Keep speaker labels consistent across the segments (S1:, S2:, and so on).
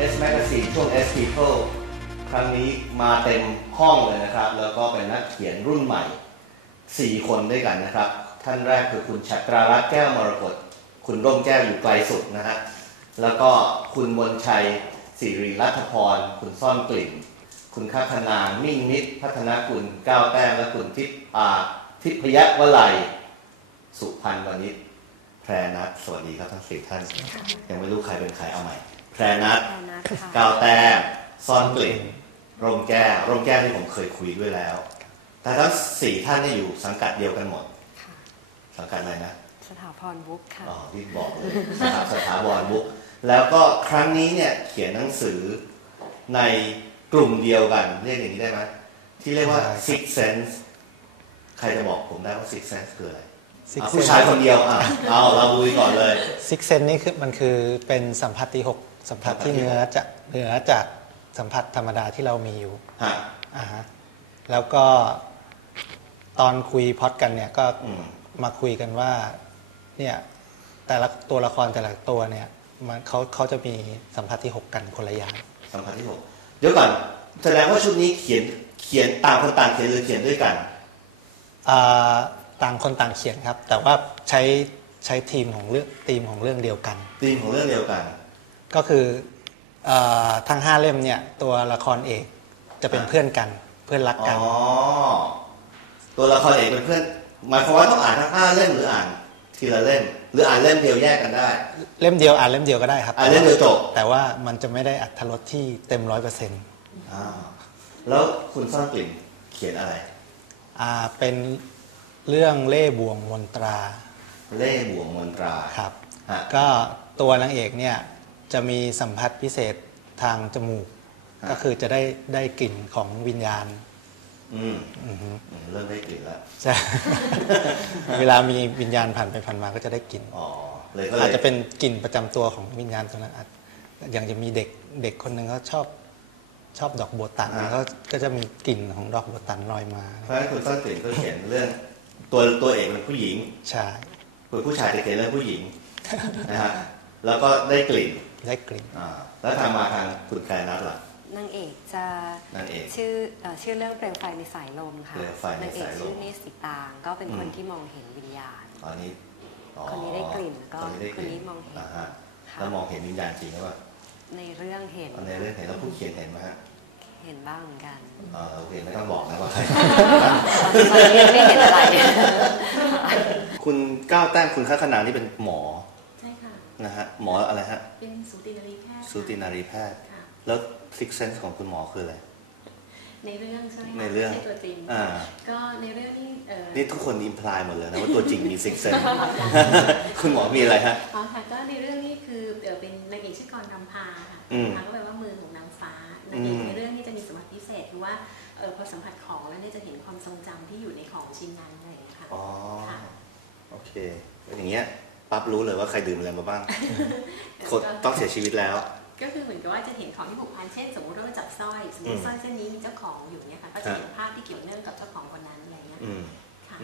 S1: เอสแมกซี e ช่วง S อสพี l e ครั้งนี้มาเต็มห้องเลยนะครับ แล้วก็เป็นนักเขียนรุ่นใหม่ 4 คนด้วยกันนะครับ ท่านแรกคือคุณชัตรารัตแก้วมรกตคุณร่มแก้วอยู่ไกลสุดนะฮะแล้วก็คุณมนชัยสิริรัตพร คุณซ่อนกลิ่น คุณคัฒนามิ่งนิด พัฒนากุณก้าวแต้มและคุณทิพย์อาทิพยวลัยสุพรรณวันนี้แพรนัทสวัสดีครับทั้งสี่ท่าน ยังไม่รู้ใครเป็นใครเอาใหม่แพรนัดกาวแต้ซ่อนกลิ่นรมแก้วรงแก้ที่ผมเคยคุยด้วยแล้ว แต่ทั้งสี่ท่านที่อยู่สังกัดเดียวกันหมดสังกัดอะไรนะ
S2: สถาพรบุ๊กค่ะ
S1: อ๋อที่บอกเลยสถาสถาบรบุ๊ก แล้วก็ครั้งนี้เนี่ย เขียนหนังสือในกลุ่มเดียวกันเรียกอย่างนี้ได้ไหมที่เรียกว่า six sense ใครจะบอกผมได้ว่า six sense คืออะไรผู้ชายคนเดียวอ่ะเอาเราดูก่อนเลย
S3: six sense นี่คือมันคือเป็นสัมผัสที่หกสัมผัสที่เนื้อจะเนื้อจากสัมผัสธรรมดาที่เรามีอยู่ ฮะแล้วก็ตอนคุยพอดกันเนี่ยก็มาคุยกันว่าเนี่ยแต่ละตัวละครแต่ละตัวเนี่ยมันเขาเขาจะมีสัมผัสที่หกกันคนละอย่าง
S1: สัมผัสที่หกเดี๋ยวก่อนแสดงว่าชุดนี้เขียนเขียนต่างคนต่างเขียนหรือเขียนด้วยกัน
S3: อ่าต่างคนต่างเขียนครับ แต่ว่าใช้ใช้ทีมของเรื่องทีมของเรื่องเดียวกัน
S1: ทีมของเรื่องเดียวกัน
S3: ก็คือทั้งห้าเล่มเนี่ยตัวละครเอกจะเป็นเพื่อนกันเพื่อนรักกันอ
S1: ๋อตัวละครเอกเป็นเพื่อนหมายความว่าต้องอ่านทั้งห้าเล่มหรืออ่านทีละเล่มหรืออ่านเล่มเดียวแยกกันได้
S3: เล่มเดียวอ่านเล่มเดียวก็ได้ครับอ่านเล่มเดียวจบแต่ว่ามันจะไม่ได้อัตรสที่เต็มร้อยเปอร์เซ็นต์
S1: แล้วคุณสร้างกลิ่นเขียนอะไร
S3: อ่าเป็นเรื่องเล่บวงมนตรา
S1: เล่บวงมนตรา
S3: ครับ ก็ตัวนางเอกเนี่ยจะมีสัมผัสพิเศษทางจมูกก็คือจะได้ได้กลิ่นของวิญญาณ
S1: เริ่มได้กลิ่นแล้ว
S3: ใช่เวลามีวิญญาณผ่านไปผ่านมาก็จะได้กลิ่นอ๋อเลยอาจจะเป็นกลิ่นประจําตัวของวิญญาณตัวนั้นอาจจะยังจะมีเด็กเด็กคนหนึ่งเขาชอบชอบดอกโบตันแล้วก็จะมีกลิ่นของดอกโบตันลอยมา
S1: เพราะคุณสต้นเสียก็เขียนเรื่องตัวตัวเองเป็นผู้หญิงใช่ผู้ชายจะเขียนเรื่องผู้หญิงนะฮะแล้วก็ได้กลิ่นได้กลิ่นแล้วทางมาทางคุณแคลนัทล่ะ
S2: นางเอกจะนางเอกชื่อชื่อเรื่องเปลวไฟในสายลมค่ะในสายลมงเอกชื่อนิสิตางก็เป็นคนที่มองเห็นวิญญาณตอนนี้คนนี้ได้กลิ่นก็ คนนี้มองเห็น
S1: แล้วมองเห็นวิญญาณจริงไหมว่า
S2: ในเรื่องเห็น
S1: ในเรื่องเห็นแล้วผู้เขียนเห็นไหมฮะ
S2: เห็นบ้างเหมือนกัน
S1: เออเห็นไม่ต้องบอกนะว่าใครไม
S2: ่เห็นอะไร
S1: คุณก้าวแต้มคุณคะขนาดนี่เป็นหมอนะฮะหมออะไรฮะ
S4: เป็น สูตินารีแพทย์ส
S1: ูตินารีแพทย์แล้วซิกเซนส์ของคุณหมอคืออะไร
S4: ในเรื่องใช่ไหมในเรื่องตัวจริงก็ในเรื่องนี้เออ
S1: นี่ทุกคนอิมพลายหมดเลยนะ ว่าตัวจริงมีซิกเซนส์คุณหมอมีอะไรฮะ
S4: อ๋อค่ะก็ในเรื่องนี้คือเดี๋ยวเป็นนางเอกชื่อกรนำพาค่ะนำพาก็แปลว่ามือของนางฟ้านางเอกในเรื่องนี้จะมีสมบัติพิเศษคือว่าเออพอสัมผัสของแล้วเนี่ยจะเห็นความทรงจําที่อยู่ในของชิ้นนั้นเลยค่ะ
S1: อ๋อโอเคอย่างเงี้ยปั๊บรู้เลยว่าใครดื่มอะไรมาบ้างต้องเสียชีวิตแล้ว
S4: ก็คือเหมือนกับว่าจะเห็นของที่ผูกพันเช่นสมมติเราจับสร้อยสมมติสร้อยเส้นนี้มีเจ้าของอยู่เนี่ยค่ะก็จะเห็นภาพที่เกี่ยวเนื่องกับเจ้าของคนนั้นอะไรเงี้ยค่ะ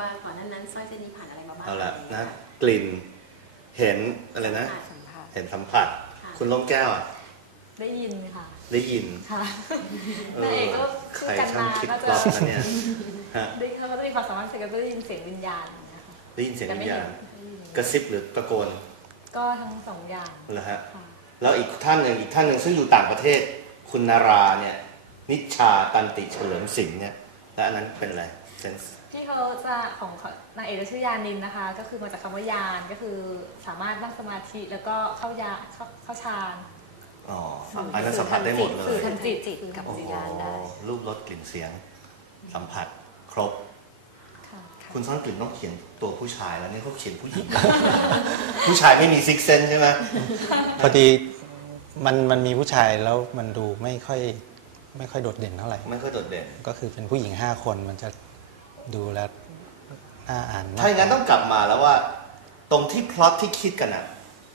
S4: ว่าก่อนนั้นนั้นสร้อยเส้นนี้ผ่านอะไรมาบ้างเอ
S1: าละนะกลิ่นเห็นอะไรนะเห็นสัมผัส คุณล้มแก้วอ่ะ
S5: ได้ยินค่ะได้ยินค่ะแต่เองก็ใครช่างคิดกลบนะเนี่ได้เขาจะมีความสามารถเสียงก็ได้ยินเสียงวิญญาณนะคะ
S1: ได้ยินเสียงวิญญาณกระซิบหรือตะโกน
S5: ก็ทั้งสองอย่าง
S1: เหรอฮะแล้วอีกท่านหนึ่งอีกท่านหนึ่งซึ่งอยู่ต่างประเทศคุณนาราเนี่ยนิชาตันติเฉลิมสิงห์เนี่ยและอันนั้นเป็นอะไรเซนส์
S6: ที่เขาจะ ของนางเอกชื่อยานินนะคะ ก็คือมาจากคำว่ายานก็คือสามารถนั่งสมาธิแล้วก็เข้ายาเข้าฌาน
S1: อ๋อไปนั้นสัมผัสได้หมดเลย ค
S6: ือทันจิตกับจิตญาณไ
S1: ด้ รูปรสกลิ่นเสียงสัมผัสครบคุณซ้อนกลิ่นต้องเขียนตัวผู้ชายแล้วนี่เขาเขียนผู้หญิง ผู้ชายไม่มีซิกเซนใช่ไหม
S3: พอดีมันมันมีผู้ชายแล้วมันดูไม่ค่อยไม่ค่อยโดดเด่นเท่าไหร่ไม่ค่อยโดดเด่น ก็คือเป็นผู้หญิงห้าคนมันจะดูแลน่าอ่านถ
S1: ้าอย่างนั้นต้องกลับมาแล้วว่าตรงที่พล็อตที่คิดกันอะ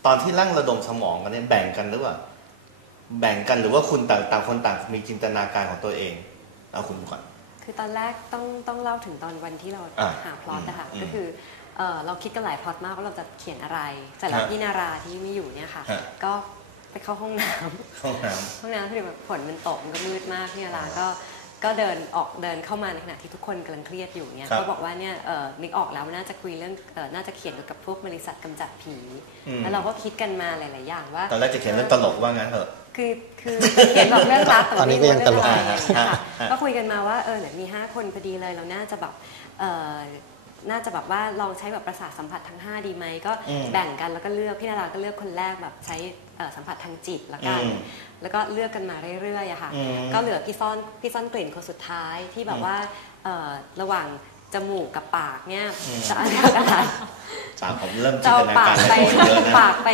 S1: ตอนที่ร่างระดมสมองกันเนี่ยแบ่งกันหรือเปล่า แบ่งกันหรือว่าคุณต่างตคนต่าง มีจินตนาการของตัวเองเอาคุณก่อน
S2: คือตอนแรกต้องต้องเล่าถึงตอนวันที่เราหาพลอตนะคะก็คือเราคิดกันหลายพรอตมากว่าเราจะเขียนอะไรจ้วพี่นาราที่ไม่อยู่เนี่ยค่ะ ก็ไปเข้าห้องน้
S1: ำห้องน้ำ
S2: ห้องน้ำที่แบบฝนมันตกมันก็มืดมากพี่นาราก็ก็เดินออกเดินเข้ามาในขณะที่ทุกคนกำลังเครียดอยู่เนี่ยก็บอกว่าเนี่ยนึกออกแล้ว น่าจะคุยเรื่องน่าจะเขียนเกี่ยวกับพวกบริษัทกําจัดผีแล้วเราก็คิดกันมาหลายๆอย่างว่า
S1: ตอนแรกจะเขียนเรื่องตลกว่างั้นเหรอ
S2: คือคือเขี
S3: ยนบอกเรื่องรักตอนนี้ก็ยังตลกอยู่
S2: ค่ะก็คุยกันมาว่าเออเนี่ยมีห้าคนพอดีเลยเราน่าจะแบบน่าจะแบบว่าลองใช้แบบประสาทสัมผัสทั้ง5 ดีไหมก็แบ่งกันแล้วก็เลือกพี่นาราก็เลือกคนแรกแบบใช้สัมผัสทางจิตแล้วกัน แล้วก็เลือกกันมาเรื่อยๆค่ะก็เหลือพี่ซ่อนพี่ซ่อนกลิ่นคนสุดท้ายที่แบบว่าระหว่างจมูกกับปากเนี่ยจะอะไรกั
S1: นจากผมเริ่มจินากไป
S2: ปากไป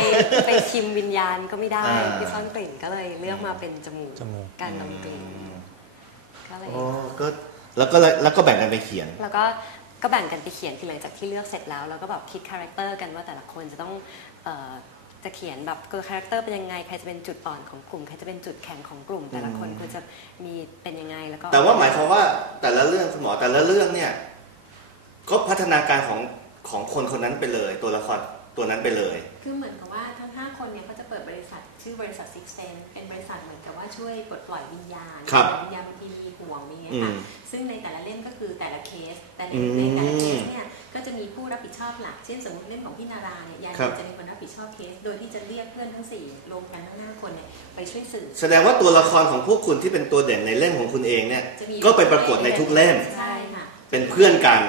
S2: ไปชิมวิญญาณก็ไม่ได้พี่ซ่อนกลิ่นก็เลยเลือกมาเป็นจมูกการดมกลิ่นก็เลย
S1: แล้วก็แล้วก็แบ่งกันไปเขียน
S2: แล้วก็ก็แบ่งกันไปเขียนทีหลังจากที่เลือกเสร็จแล้วแล้วก็แบบคิดคาแรคเตอร์กันว่าแต่ละคนจะต้องจะเขียนแบบคือคาแรคเตอร์เป็นยังไงใครจะเป็นจุดอ่อนของกลุ่มใครจะเป็นจุดแข็งของกลุ่มแต่ละคนควรจะมีเป็นยังไงแล้วก็
S1: แต่ว่าหมายความว่าแต่ละเรื่องคหมอแต่ละเรื่องเนี่ยก็พัฒนาการของของคนคนนั้นไปเลยตัวละครตัวนั้นไปเลย
S2: คือเหมือนกับว่าทั้งห้าคนเนี่ยก็จะเปิดบริษัทชื่อบริษัทซิกเซนเป็นบริษัทเหมือนกับว่าช่วยปลดปล่อยวิญญาณวิญญาณที่มีห่วงมีอะไรซึ่งในแต่ละเล่มก็เเคสแต่ในแต่ละเคสเนี่ยก็จะมีผู้รับผิดชอบหลักเช่นสมมติเรื่องของพี่นาราเนี่ยยายจะเป็นคนรับผิดชอบเคสโดยที่จะเรียกเพื่อนทั้ง4ลงกันทั้งห้าคนเนี่ยไปช่วยสื่อ
S1: แสดงว่าตัวละครของพวกคุณที่เป็นตัวเด่นในเล่มของคุณเองเนี่ยก็ไปประกวดในทุกเล่มใช่ค่ะเป็นเพื่อนกัน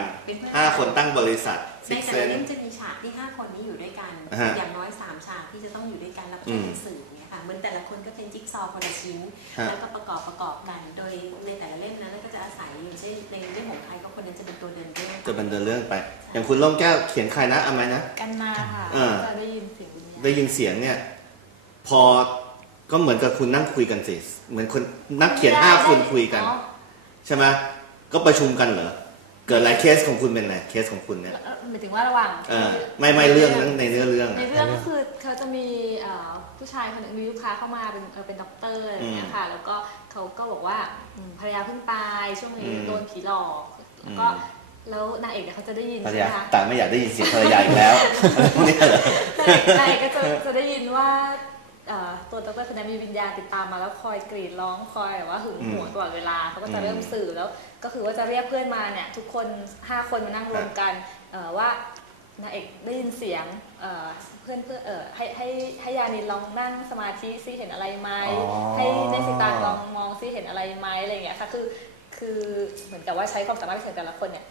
S1: ห้าคนตั้งบริษัทในแต่ละเล่ม
S2: จะมีฉากที่ห้าคนนี้อยู่ด้วยกันอย่างน้อยสามฉากที่จะต้องอยู่ด้วยกันรับช่วยสื่อค่ะเหมือนแต่ละคนก็เป็นจิ๊กซอว์คนละชิ้น แล้วก็ประกอบประกอบกัน โดยในแต่ละเล่มนั้นก็จะอาศัยอยู่เช่นในเรื่องของใครก็คนนั้นจะเป็นตัวเดินเรื่อง
S1: จะเป็นเดินเรื่องไป อย่างคุณล่มแก้วเขียนใครนะอาไัยนะ
S5: กันนาค่ะได้ยินเสียงไ
S1: ด้ยินเสียงเนี่ย พอ ก็เหมือนกับคุณนั่งคุยกันสิเหมือนคนนักเขียนห้าคนคุยกัน ใช่ไหมก็ประชุมกันเหรอกิดอะไรเคสของคุณเป็นไงเคสของคุณเนี่ย
S5: หมายถึงว่าระหว่าง
S1: เออไม่ไม่เรื่องในเนื้อเรื่อง
S5: ในเรื่อง ก็คือเขาจะมีผู้ชายคนหนึ่งมีลูกค้าเข้ามาเป็นเป็นด็อกเตอร์อะไรอย่างเงี้ยค่ะ แล้วก็เขาก็บอกว่าภรรยาเพิ่งตาย ช่วงนี้โดนผีหลอกก็แล้วนางเอกเขาจะได้ยินใ
S1: ช่ไหมคะแต่ไม่อยากได้ยินเสียงภรรยาอีกแล้ว
S5: นางเอกก็จะจะได้ยินว่าตัวตัวคนนั้นมีวิญญาณติดตามมาแล้วคอยกรีดร้องคอยแบบว่าหึงหวงตลอดเวลาเขาก็จะเริ่มสื่อแล้วก็คือว่าจะเรียกเพื่อนมาเนี่ยทุกคน5คนมานั่งรวมกันว่านาเอกได้ยินเสียงเพื่อนเพื่อให้ให้ให้ยานินลองนั่งสมาธิซีเห็นอะไรไหมให้ได้สิตาลองมองซีเห็นอะไรไหมอะไรเงี้ยค่ะคือคือเหมือนแต่ว่าใช้ความสามารถของแต่ละคนเนี่ย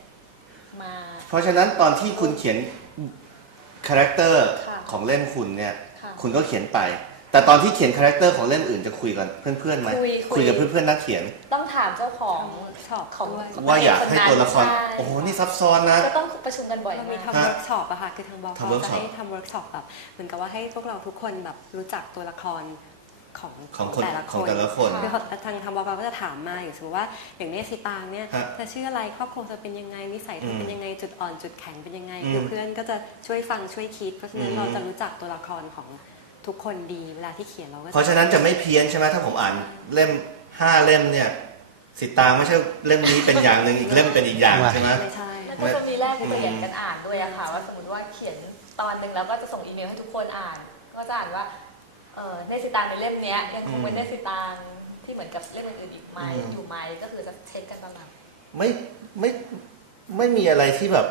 S5: มา
S1: เพราะฉะนั้นตอนที่คุณเขียนคาแรคเตอร์ของเล่นคุณเนี่ยคุณก็เขียนไปแต่ตอนที่เขียนคาแรคเตอร์ของเล่มอื่น จะคุยกันเพื่อนๆไหม คุยกับเพื่อนๆนักเขียน
S5: ต้องถามเจ้าของ
S2: ช็อปของ
S1: ว่าอยากให้ตัวละครโอ้โหนี่ซับซ้อนนะ
S5: ก็ต้องประชุมกันบ่อย
S2: มีทำเวิร์กช็อปอะค่ะคือทางบอกว่าจะให้ทำเวิร์กช็อปแบบเหมือนกับว่าให้พวกเราทุกคนแบบรู้จักตัวละครของแต่ละคนของแต่ละทางทำบอกว่าก็จะถามมา อย่างเช่นว่าอย่างเนสีตางเนี่ยจะชื่ออะไรครอบครัวจะเป็นยังไงนิสัยเป็นยังไงจุดอ่อน จุดแข็งเป็นยังไง เพื่อนก็จะช่วยฟังช่วยคิด เพราะฉะนั้นเราจะรู้จักตัวละครของทุกคนดีเวลาที่เขียนเราก็
S1: เพราะฉะนั้นจะไม่เพี้ยนใช่ไหมถ้าผมอ่าน เล่มห้าเล่มเนี่ยสิตาไม่ใช่เล่มนี้เป็นอย่างหนึ่งอีกเล่มเป็นอีกอย่างใช่ไหม
S5: ใช่แล้ก็มีแรกที่เปลี่ยนกันอ่านด้วยอะค่ะว่าสมมติว่าเขียนตอนหนึ่งแล้ว ก็จะส่งอีเมลให้ทุกคนอ่าน ก็จะอ่านว่า เออได้สิตาในเล่มเนี้ยยังคงเป็นได้สิตาที่เหมือนกับเล่มอื่นอีกไหมอยู่ไหมก็คือจะเช็คกันตลอด
S1: ไม่ไม่ไม่มีอะไรที่แบบ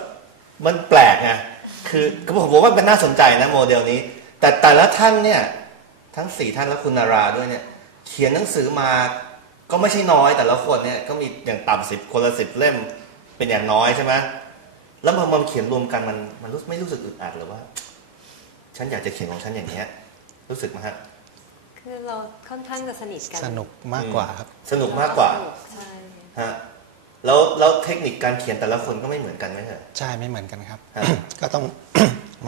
S1: มันแปลกไงคือผมบอกว่ามันน่าสนใจนะโมเดลนี้แต่แต่ละท่านเนี่ย ทั้งสี่ท่านและคุณนาราด้วยเนี่ย เขียนหนังสือมา ก็ไม่ใช่น้อย แต่ละคนเนี่ยก็มีอย่างต่ำสิบคนละสิบเล่มเป็นอย่างน้อยใช่ไหมแล้วพอมันเขียนรวมกันมันมันรู้ไม่รู้สึกอึดอัดหรือว่า ฉันอยากจะเขียนของฉันอย่างเนี้ยรู้สึกไหมฮะ
S2: คือเราค่อนข้างจะสนิทกัน
S3: สนุกมากกว่าครับ
S1: สนุกมากกว่าใช่ฮะแล้วแล้วเทคนิคการเขียนแต่ละคนก็ไม่เหมือนกันไหมเหรอ
S3: ใช่ไม่เหมือนกันครับ ก็ต้อง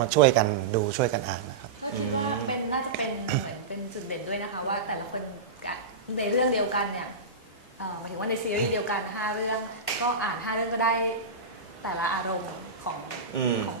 S3: มาช่วยกันดูช่วยกันอ่านนะครับ
S5: คิดว่าเป็นน่าจะเป็นเหมือนเป็นจุดเด่นด้วยนะคะ ว่าแต่ละคนในเรื่องเดียวกันเนี่ยหมายถึงว่าในซีรีส์เดียวกันห้าเรื่อง ก็อ่านห้าเรื่องก็ได้แต่ละอารมณ์ของ
S1: ของ